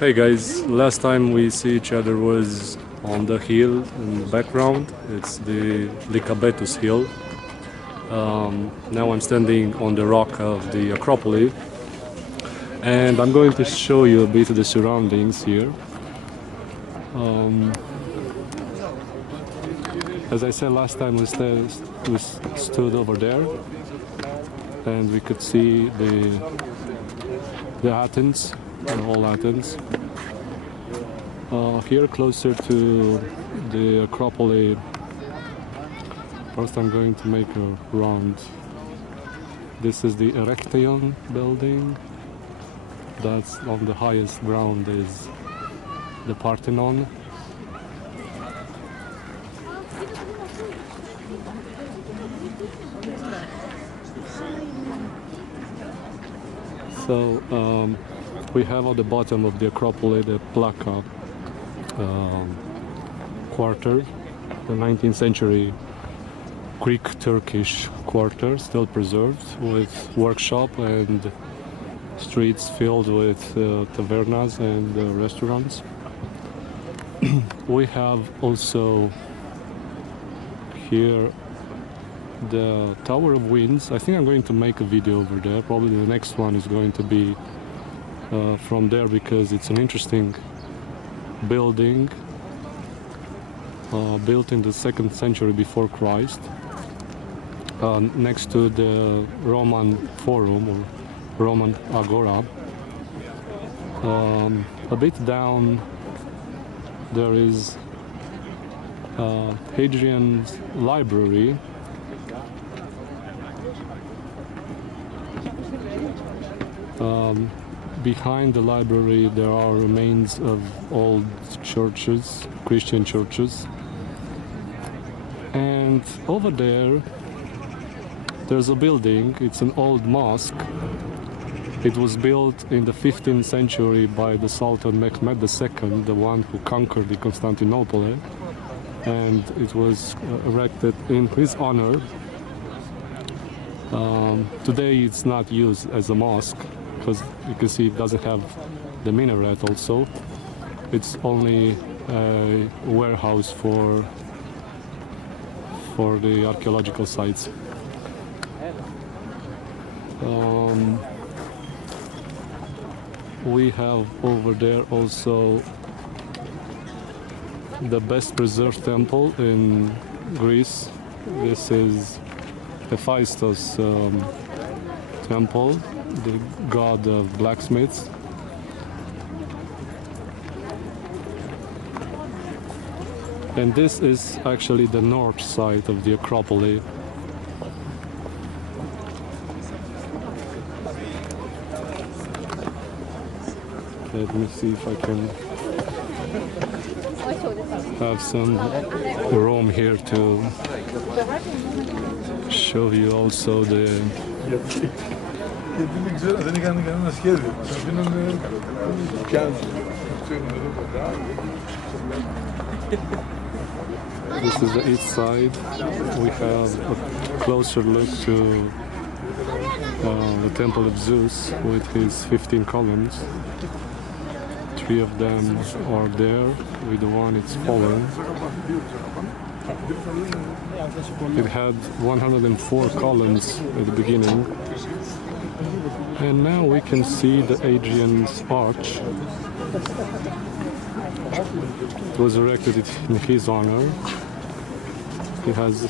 Hey guys, last time we see each other was on the hill in the background. It's the Lycabettus hill. Now I'm standing on the rock of the Acropolis, and I'm going to show you a bit of the surroundings here. As I said last time, we stood over there and we could see the Athens, all Athens. Here closer to the Acropolis, first I'm going to make a round. This is the Erechtheion building. That's on the highest ground is the Parthenon. So we have at the bottom of the Acropolis the Plaka quarter, the 19th century Greek-Turkish quarter, still preserved, with workshop and streets filled with tavernas and restaurants. We have also here the Tower of Winds. I think I'm going to make a video over there. Probably the next one is going to be from there, because it's an interesting building built in the 2nd century before Christ, next to the Roman Forum or Roman Agora. A bit down there is Hadrian's library. Behind the library there are remains of old churches, Christian churches. And over there's a building. It's an old mosque. It was built in the 15th century by the Sultan Mehmed II, the one who conquered the Constantinople, and it was erected in his honor. Today it's not used as a mosque, because you can see it doesn't have the minaret also. It's only a warehouse for the archaeological sites. We have over there also the best preserved temple in Greece. This is Hephaestus temple, the god of blacksmiths. And this is actually the north side of the Acropolis. Let me see if I can have some room here to show you also the This is the east side. We have a closer look to the Temple of Zeus with his 15 columns. 3 of them are there, with the one it's fallen. It had 104 columns at the beginning. And now we can see the Hadrian's arch. It was erected in his honor. It has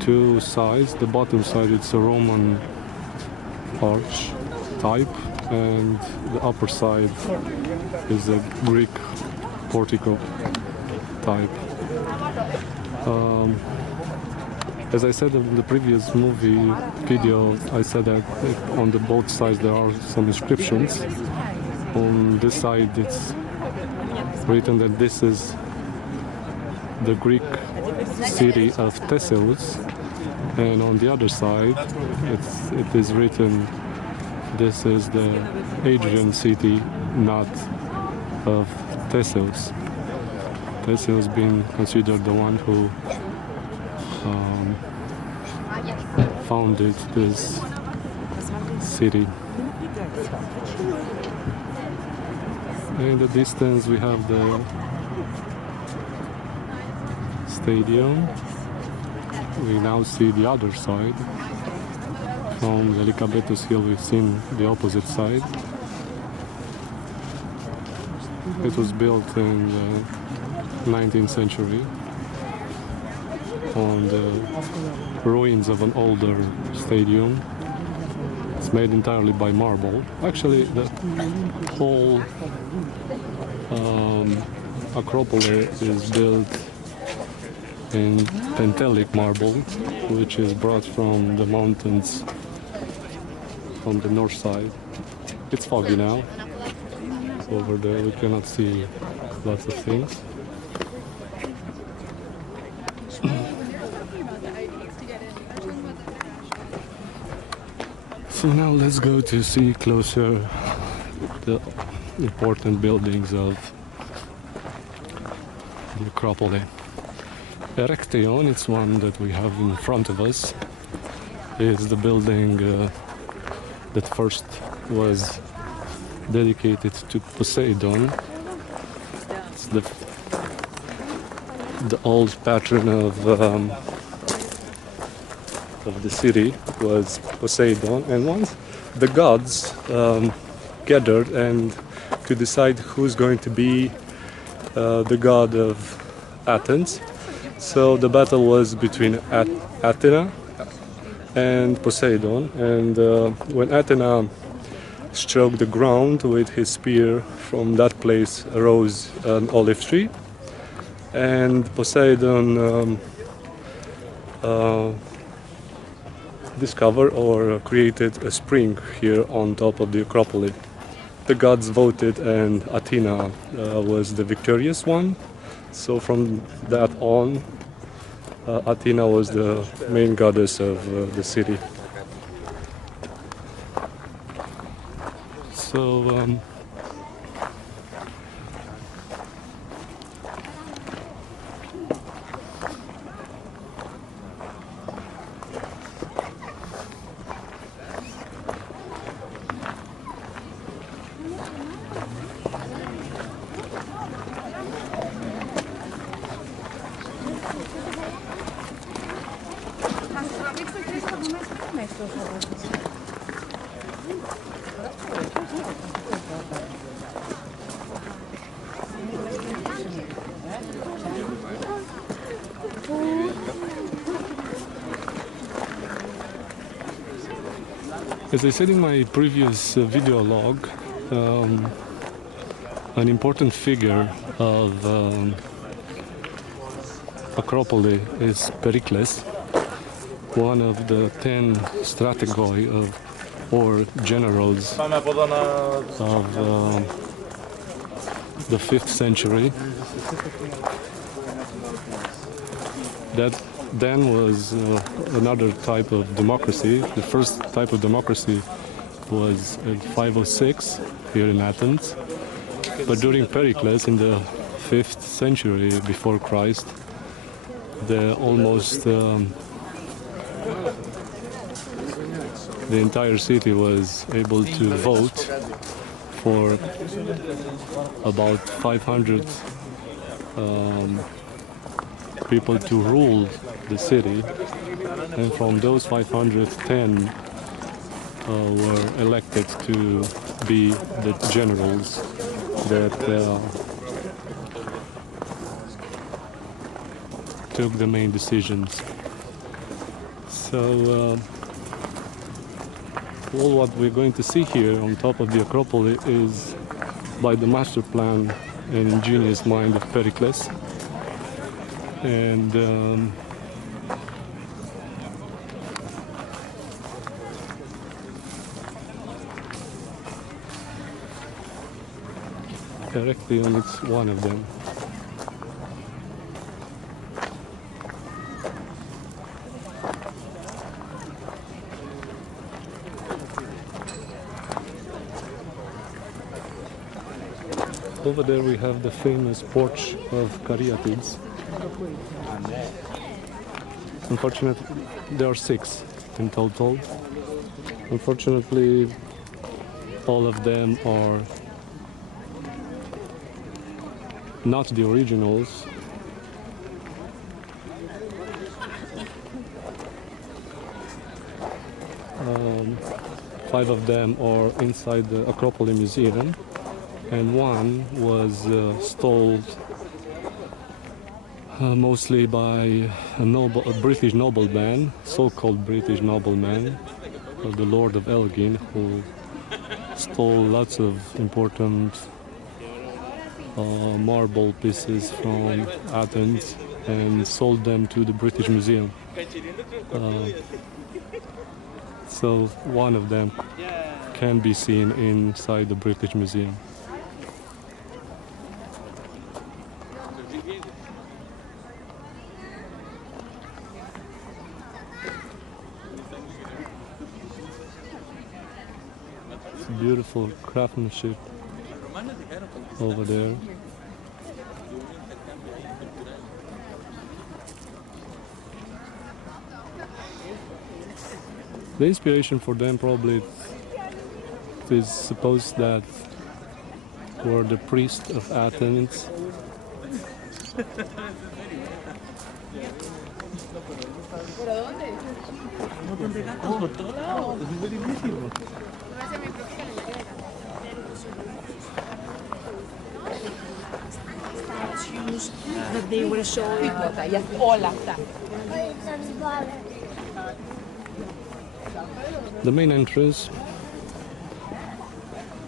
2 sides. The bottom side it's a Roman arch type, and the upper side is a Greek portico type. As I said in the previous video, I said that on the both sides there are some inscriptions. On this side it's written that this is the Greek city of Theseus, and on the other side it is written this is the Hadrian city, not of Theseus. Theseus being considered the one who founded this city. In the distance we have the stadium. We now see the other side. From the Lycabettus hill we've seen the opposite side. It was built in the 19th century on the ruins of an older stadium. It's made entirely by marble. Actually, the whole Acropolis is built in pentelic marble, which is brought from the mountains on the north side. It's foggy now. Over there we cannot see lots of things. So now let's go to see closer the important buildings of the Acropolis. Erechtheion, it's one that we have in front of us, is the building that first was dedicated to Poseidon. It's the old patron of the city was Poseidon, and once the gods gathered and to decide who's going to be the god of Athens. So the battle was between Athena and Poseidon, and when Athena struck the ground with his spear, from that place arose an olive tree, and Poseidon discovered or created a spring here on top of the Acropolis. The gods voted and Athena was the victorious one. So from that on, Athena was the main goddess of the city. So as I said in my previous video log, an important figure of Acropolis is Pericles, one of the 10 strategoi or generals of the 5th century. That then was another type of democracy. The first type of democracy was in 506 here in Athens, but during Pericles in the 5th century before Christ, the entire city was able to vote for about 500 people to rule the city, and from those 510 were elected to be the generals that took the main decisions. So all what we're going to see here on top of the Acropolis is by the master plan and ingenious mind of Pericles. And Erechtheion is one of them. Over there we have the famous porch of Caryatides. Unfortunately, there are 6 in total. Unfortunately, all of them are not the originals. Five of them are inside the Acropolis Museum, and one was stolen mostly by a British nobleman, so-called British nobleman, the Lord of Elgin, who stole lots of important marble pieces from Athens and sold them to the British Museum. So one of them can be seen inside the British Museum. It's beautiful craftsmanship over there. The inspiration for them probably is supposed that were the priests of Athens. Statues that they were showing. The main entrance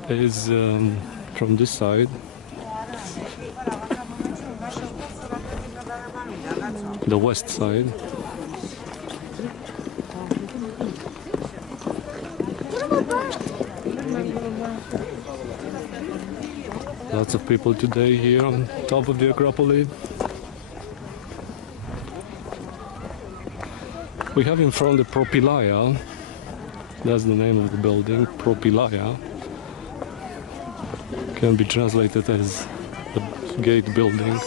is from this side. The west side. Lots of people today here on top of the Acropolis. We have in front the Propylaea. That's the name of the building, Propylaea. Can be translated as the gate building.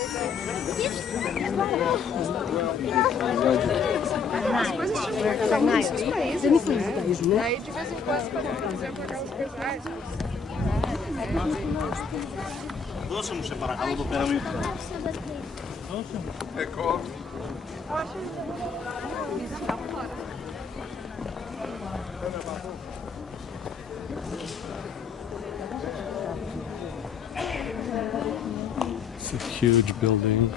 It's a huge building.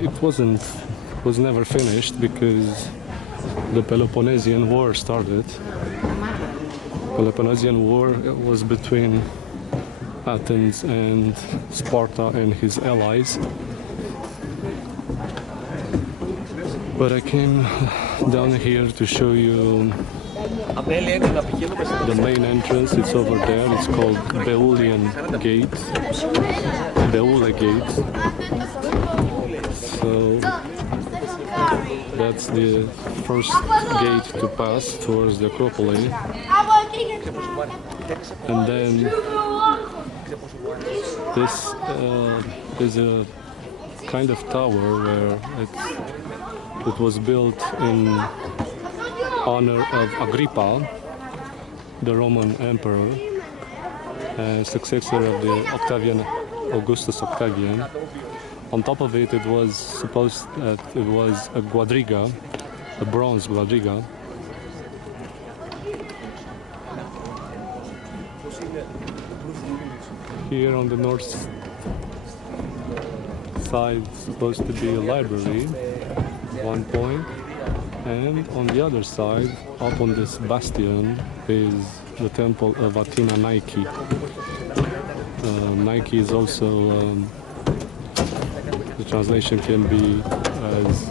It was never finished because the Peloponnesian War started. Peloponnesian War was between Athens and Sparta and his allies. But I came down here to show you the main entrance. It's over there. It's called Beulian Gate. Beula Gate. So that's the first gate to pass towards the Acropolis. And then this is a kind of tower where it was built in honor of Agrippa, the Roman emperor, successor of the Augustus Octavian. On top of it, it was supposed that it was a quadriga, a bronze quadriga. Here on the north side, supposed to be a library, one point, and on the other side, up on this bastion, is the temple of Athena Nike. Nike is also, the translation can be as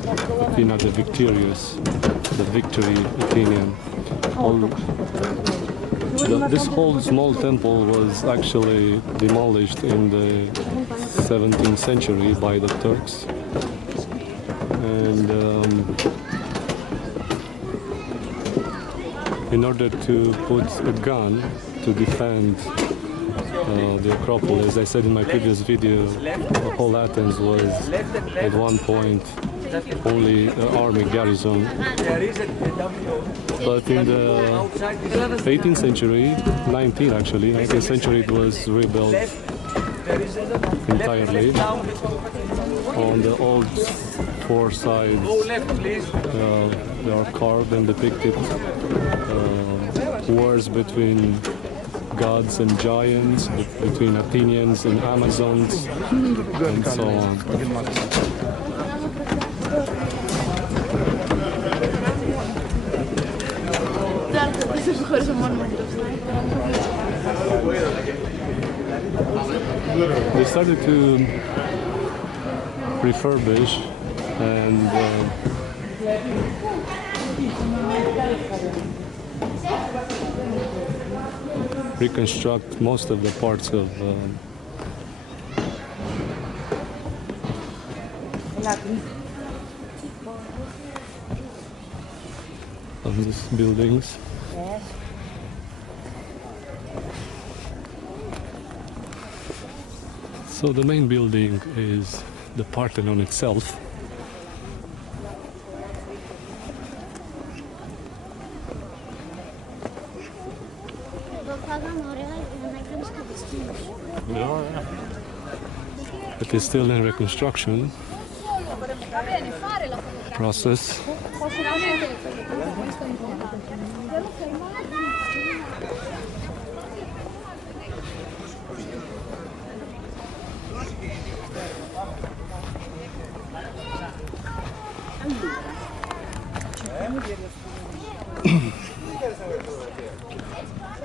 Athena the Victorious, the victory Athenian. This whole small temple was actually demolished in the 17th century by the Turks. And in order to put a gun to defend the Acropolis, as I said in my previous video, the whole Athens was at one point only an army garrison. But in the 18th century, 19th century, it was rebuilt entirely. On the old four sides, they are carved and depicted wars between gods and giants, between Athenians and Amazons, and so on. They started to refurbish and reconstruct most of the parts of these buildings. So the main building is the Parthenon itself. It is still in reconstruction process.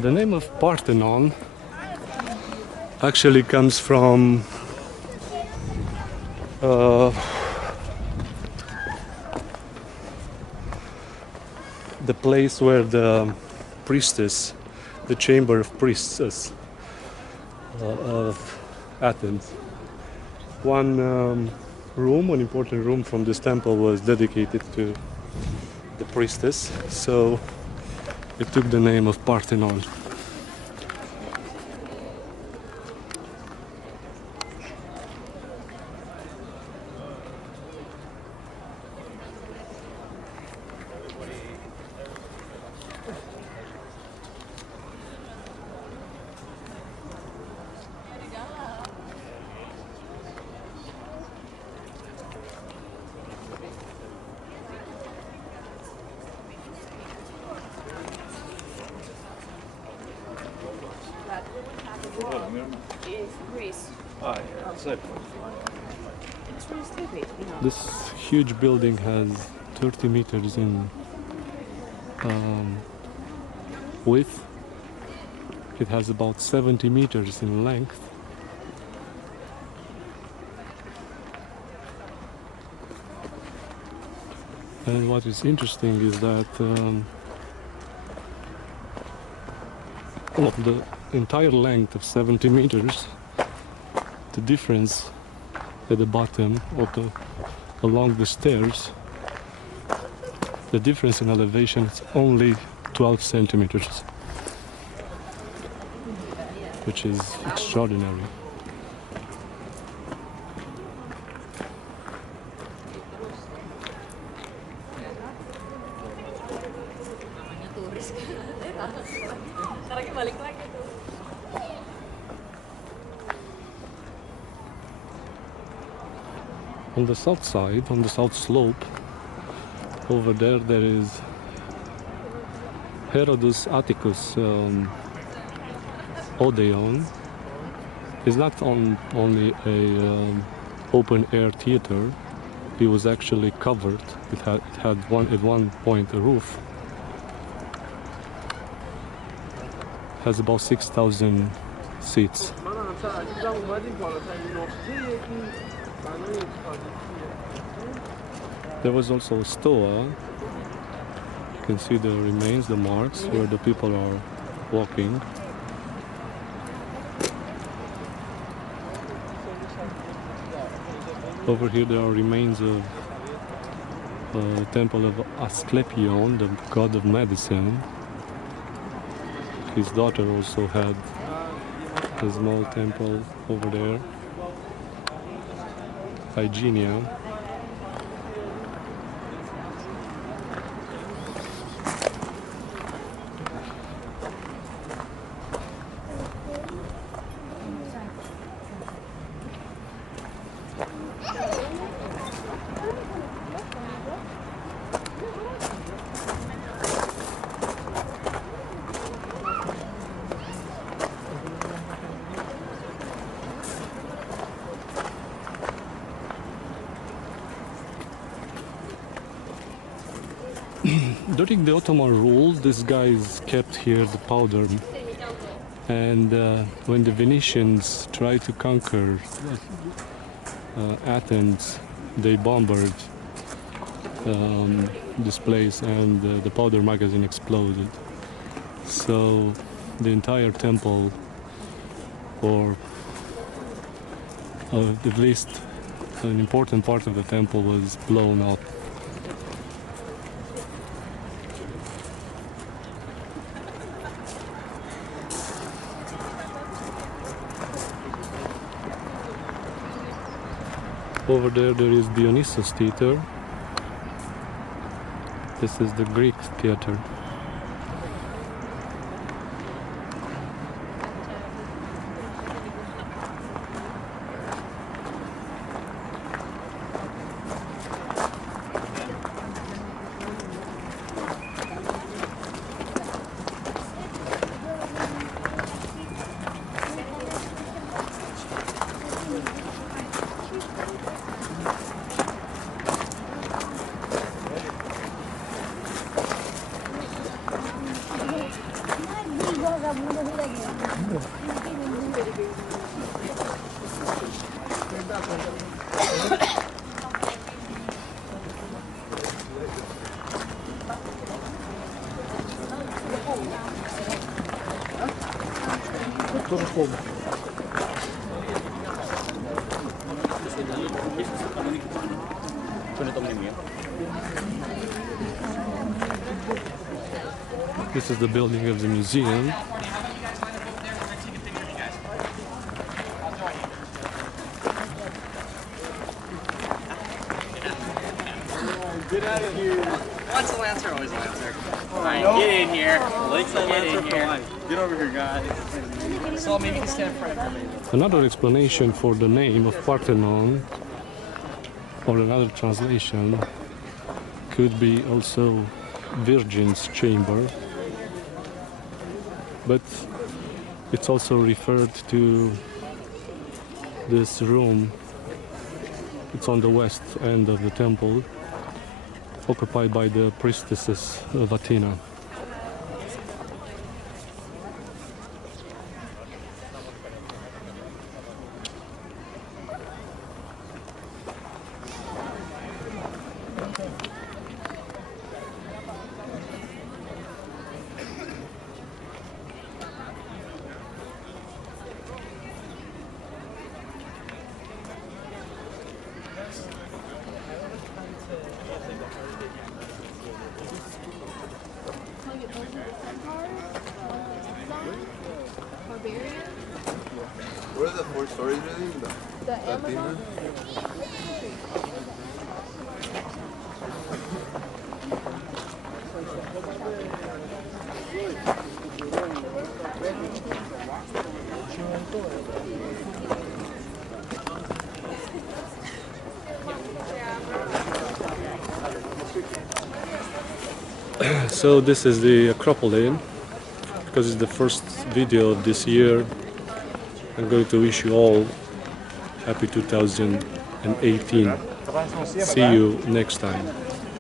The name of Parthenon actually comes from the place where the priestess, the chamber of priestess of Athens. One important room from this temple was dedicated to the priestess, so it took the name of Parthenon. This huge building has 30 meters in width. It has about 70 meters in length. And what is interesting is that of the entire length of 70 meters, the difference at the bottom of along the stairs, the difference in elevation is only 12 centimeters, which is extraordinary. On the south side, on the south slope, over there, there is Herodus Atticus Odeon. It's not only a open-air theater. It was actually covered. It had at one point a roof. It has about 6,000 seats. There was also a stoa. You can see the remains, the marks where the people are walking. Over here there are remains of the temple of Asclepion, the god of medicine. His daughter also had a small temple over there. Hygienia. During the Ottoman rule, these guys kept here the powder, and when the Venetians tried to conquer Athens, they bombarded this place, and the powder magazine exploded. So the entire temple, or at least an important part of the temple, was blown up. Over there is Dionysus Theater. This is the Greek theater. This is the building of the museum. Get out of here. Once a Lancer, always a Lancer. Alright, get in here. Get in here. Get over here, guys. So maybe you can stand in front of me. Another explanation for the name of Parthenon, or another translation, could be also Virgin's Chamber, but it's also referred to this room. It's on the west end of the temple, occupied by the priestesses of Athena. What are the 4 stories really? The Athena? So this is the Acropolis. Because it's the first video of this year, I'm going to wish you all happy 2018. See you next time.